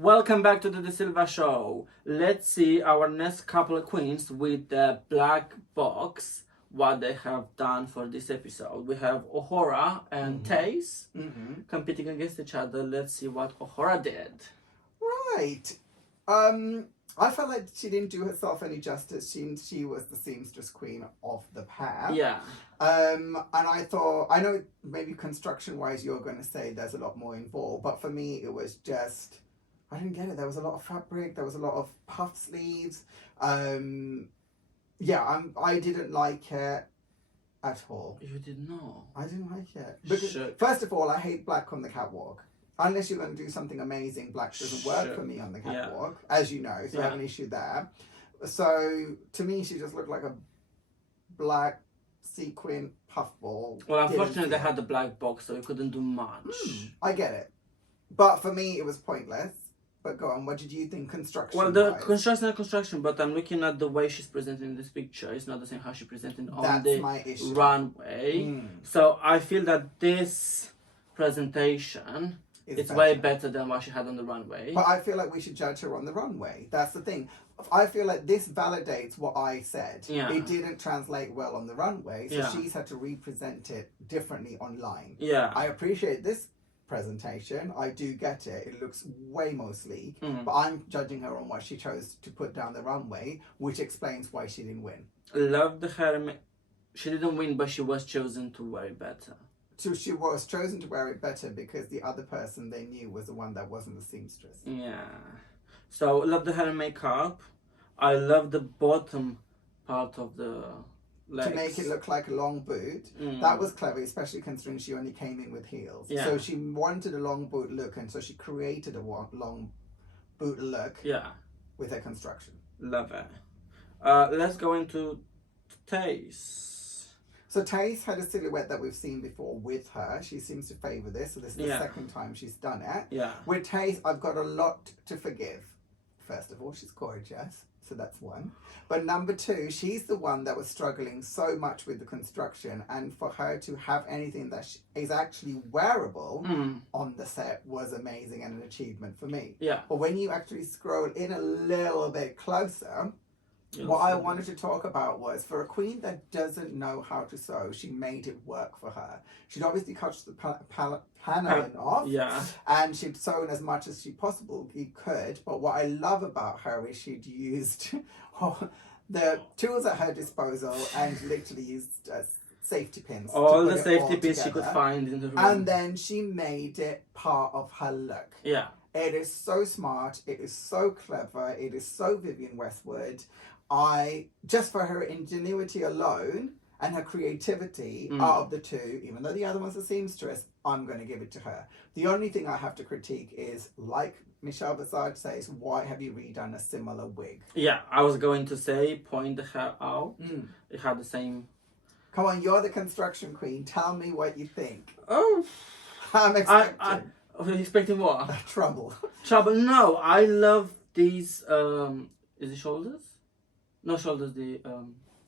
Welcome back to the De Silva Show. Let's see our next couple of queens with the black box, what they have done for this episode. We have Ohora and Tayce competing against each other. Let's see what Ohora did. Right. I felt like she didn't do herself any justice. She was the seamstress queen of the pair. Yeah. And I thought, I know maybe construction-wise you're going to say there's a lot more involved, but for me it was just, I didn't get it. There was a lot of fabric. There was a lot of puff sleeves. I didn't like it at all. You did not? I didn't like it. Because, first of all, I hate black on the catwalk. Unless you're going to do something amazing, black doesn't work for me on the catwalk, as you know, so I have an issue there. So, to me, she just looked like a black sequin puffball. Well, unfortunately, they had the black box, so we couldn't do much. I get it. But for me, it was pointless. But go on, what did you think construction? Well, the construction, but I'm looking at the way she's presented in this picture. It's not the same how she presented on the runway. So, I feel that this presentation... It's way better than what she had on the runway. But I feel like we should judge her on the runway. That's the thing. I feel like this validates what I said. Yeah. It didn't translate well on the runway, so she's had to represent it differently online. Yeah. I appreciate this presentation. I do get it. It looks way more sleek. But I'm judging her on what she chose to put down the runway, which explains why she didn't win. Love the hair. She didn't win, but she was chosen to wear it better. So she was chosen to wear it better because the other person they knew was the one that wasn't the seamstress. Yeah. So, love the hair and makeup. I love the bottom part of the legs. To make it look like a long boot. That was clever, especially considering she only came in with heels. Yeah. So she wanted a long boot look, and so she created a long boot look with her construction. Love it. Let's go into Tayce. So Tayce had a silhouette that we've seen before with her. She seems to favour this, so this is the second time she's done it. Yeah. With Tayce, I've got a lot to forgive. First of all, she's gorgeous, so that's one. But number two, she's the one that was struggling so much with the construction, and for her to have anything that is actually wearable on the set was amazing and an achievement for me. Yeah. But when you actually scroll in a little bit closer, what I wanted to talk about was, for a queen that doesn't know how to sew, she made it work for her. She'd obviously cut the paneling off, and she'd sewn as much as she possibly could. But what I love about her is she'd used the tools at her disposal and literally used safety pins. All the safety pins she could find in the room. And then she made it part of her look. Yeah. It is so smart. It is so clever. It is so Vivienne Westwood. Just for her ingenuity alone and her creativity out of the two, even though the other one's a seamstress, I'm going to give it to her. The only thing I have to critique is, like Michelle Visage says, why have you redone a similar wig? Yeah, I was going to say, point the hair out. It had the same... Come on, you're the construction queen. Tell me what you think. Oh. I'm expecting... Are you expecting what? Trouble. Trouble? No, I love these... is it shoulders? No shoulders, the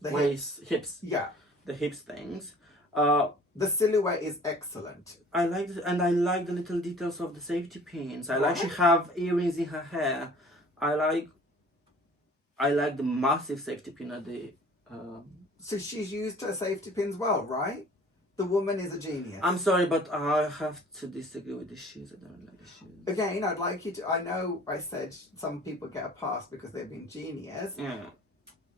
waist, hips. Yeah. The hips things. The silhouette is excellent. I like it, and I like the little details of the safety pins. I like she have earrings in her hair. I like the massive safety pin at the... So she's used her safety pins well, right? The woman is a genius. I'm sorry, but I have to disagree with the shoes. I don't like the shoes. Again, I'd like you to... I know I said some people get a pass because they've been genius. Yeah.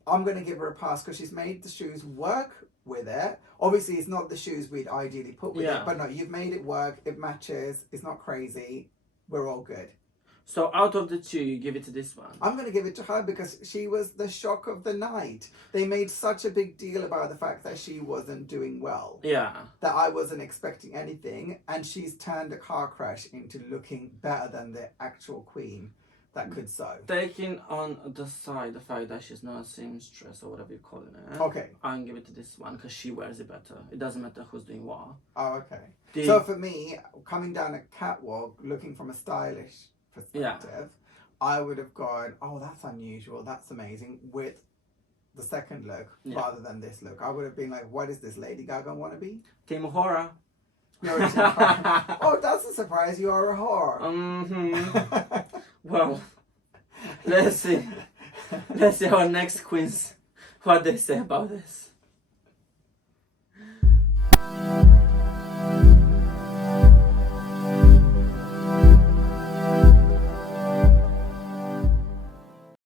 I'm going to give her a pass because she's made the shoes work with it. Obviously, it's not the shoes we'd ideally put with it. But no, you've made it work. It matches. It's not crazy. We're all good. So out of the two, you give it to this one? I'm going to give it to her because she was the shock of the night. They made such a big deal about the fact that she wasn't doing well. Yeah. That I wasn't expecting anything. And she's turned a car crash into looking better than the actual queen that could sew. Taking on the side the fact that she's not a seamstress or whatever you're calling it. Okay. I'm give it to this one because she wears it better. It doesn't matter who's doing what. Oh, okay. So for me, coming down a catwalk, looking from a stylish perspective, I would have gone, oh, that's unusual, that's amazing, with the second look rather than this look. I would have been like, what is this, Lady Gaga wannabe? Team Horror. You're a oh, that's a surprise, you are a whore. Well, let's see. Let's see our next queens what they say about this.